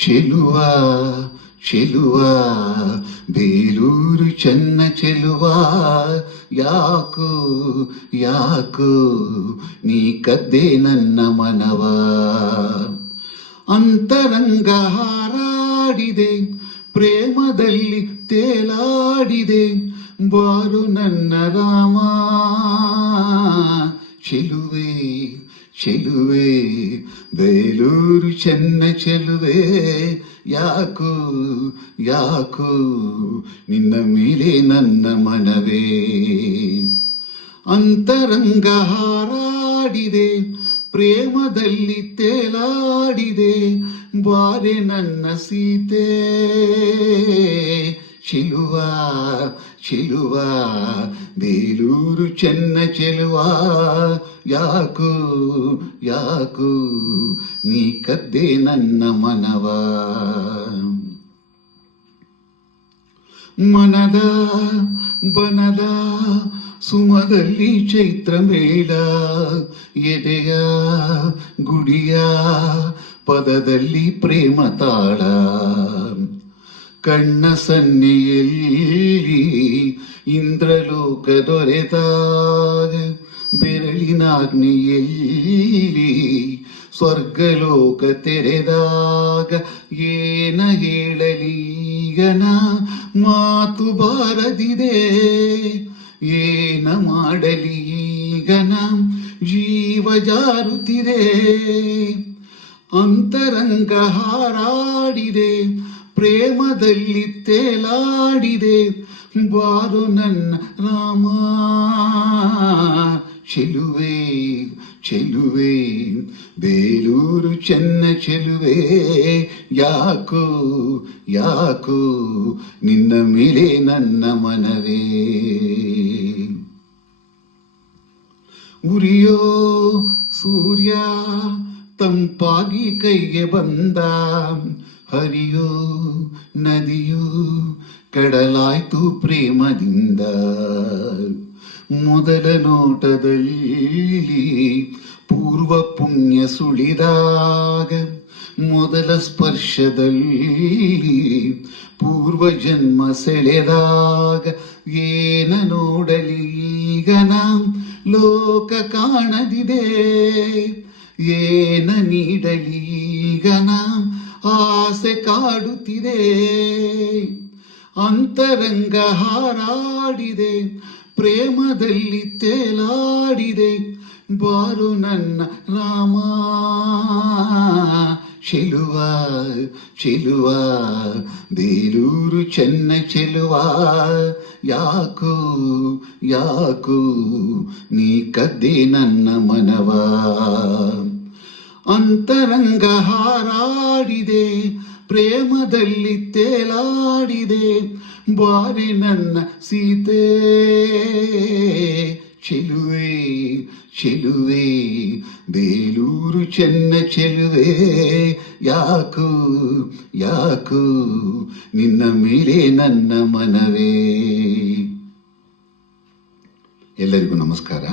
ಚೆಲುವ ಚೆಲುವ ಬೇಲೂರು ಚೆನ್ನ ಚೆಲುವ ಯಾಕೋ ಯಾಕೋ ನೀ ಕದ್ದೆ ನನ್ನ ಮನವ. ಅಂತರಂಗ ಹಾರಾಡಿದೆ, ಪ್ರೇಮದಲ್ಲಿ ತೇಲಾಡಿದೆ, ಬಾರು ನನ್ನ ರಾಮ. ಚೆಲುವೆ ಚೆಲುವೆ ಬೇಲೂರು ಚೆನ್ನ ಚೆಲುವೆ ಯಾಕೋ ಯಾಕೋ ನಿನ್ನ ಮೇಲೆ ನನ್ನ ಮನವೇ. ಅಂತರಂಗ ಹಾರಾಡಿದೆ, ಪ್ರೇಮದಲ್ಲಿ ತೇಲಾಡಿದೆ, ಬಾರೆ ನನ್ನ ಸೀತೆ. ಚೆಲುವ ಚೆಲುವ ಬೇಲೂರು ಚೆನ್ನ ಚೆಲುವ ಯಾಕೋ ಯಾಕೋ ನೀ ಕದ್ದೆ ನನ್ನ ಮನವ. ಮನದ ಬನದ ಸುಮದಲ್ಲಿ ಚೈತ್ರ ಮೇಳ, ಎದೆಯ ಗುಡಿಯ ಪದದಲ್ಲಿ ಪ್ರೇಮ ತಾಳ. ಕಣ್ಣ ಸನ್ನೆಯಲ್ಲಿ ಇಂದ್ರಲೋಕ ದೊರೆತಾಗ, ಬೆರಳಿನಾಗ್ನೆಯಲ್ಲಿ ಸ್ವರ್ಗಲೋಕ ತೆರೆದಾಗ. ಏನ ಹೇಳಲೀಗನ ಮಾತು ಬಾರದಿದೆ, ಏನ ಮಾಡಲೀಗನ ಜೀವ ಜಾರುತ್ತಿದೆ. ಅಂತರಂಗ ಹಾರಾಡಿದೆ, ಪ್ರೇಮದಲ್ಲಿ ತೇಲಾಡಿದೆ, ಬಾರು ನನ್ನ ರಾಮ. ಚೆಲುವೆ ಚೆಲುವೆ ಬೇಲೂರು ಚೆನ್ನ ಚೆಲುವೆ ಯಾಕೋ ಯಾಕೋ ನಿನ್ನ ಮೇಲೆ ನನ್ನ ಮನವೇ. ಉರಿಯೋ ಸೂರ್ಯ ತಂಪಾಗಿ ಕೈಗೆ ಬಂದ, ಹರಿಯೋ ನದಿಯು ಕಡಲಾಯ್ತು ಪ್ರೇಮದಿಂದ. ಮೊದಲ ನೋಟದಲ್ಲಿ ಪೂರ್ವ ಪುಣ್ಯ ಸುಳಿದಾಗ, ಮೊದಲ ಸ್ಪರ್ಶದಲ್ಲಿ ಪೂರ್ವ ಜನ್ಮ ಸೆಳೆದಾಗ. ಏನ ನೋಡಲಿ ಈಗ ಲೋಕ ಕಾಣದಿದೆ, ಏನ ನೀಡಲಿ ಈಗ ಆಸೆ ಕಾಡುತ್ತಿದೆ. ಅಂತರಂಗ ಹಾರಾಡಿದೆ, ಪ್ರೇಮದಲ್ಲಿ ತೇಲಾಡಿದೆ, ಬಾರು ನನ್ನ ರಾಮ. ಚೆಲುವ ಚೆಲುವ ಬೇಲೂರು ಚೆನ್ನ ಚೆಲುವ ಯಾಕೋ ಯಾಕೋ ನೀ ಕದ್ದೆ ನನ್ನ ಮನವ. ಅಂತರಂಗ ಹಾರಾಡಿದೆ, ಪ್ರೇಮದಲ್ಲಿ ತೇಲಾಡಿದೆ, ಬಾರಿ ನನ್ನ ಸೀತೆ. ಚೆಲುವೆ ಚೆಲುವೆ ಬೇಲೂರು ಚೆನ್ನ ಚೆಲುವೆ ಯಾಕೋ ಯಾಕೋ ನಿನ್ನ ಮೇಲೆ ನನ್ನ ಮನವೇ. ಎಲ್ಲರಿಗೂ ನಮಸ್ಕಾರ.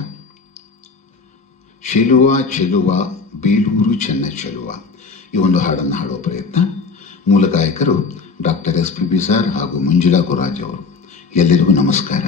ಚೆಲುವ ಚೆಲುವ ಬೇಲೂರು ಚೆನ್ನ ಚೆಲುವ ಈ ಒಂದು ಹಾಡನ್ನು ಹಾಡುವ ಪ್ರಯತ್ನ. ಮೂಲ ಗಾಯಕರು ಡಾಕ್ಟರ್ SP ಸರ್ ಹಾಗೂ ಮಂಜುಳಾ ಗುರಾಜ್ ಅವರು. ಎಲ್ಲರಿಗೂ ನಮಸ್ಕಾರ.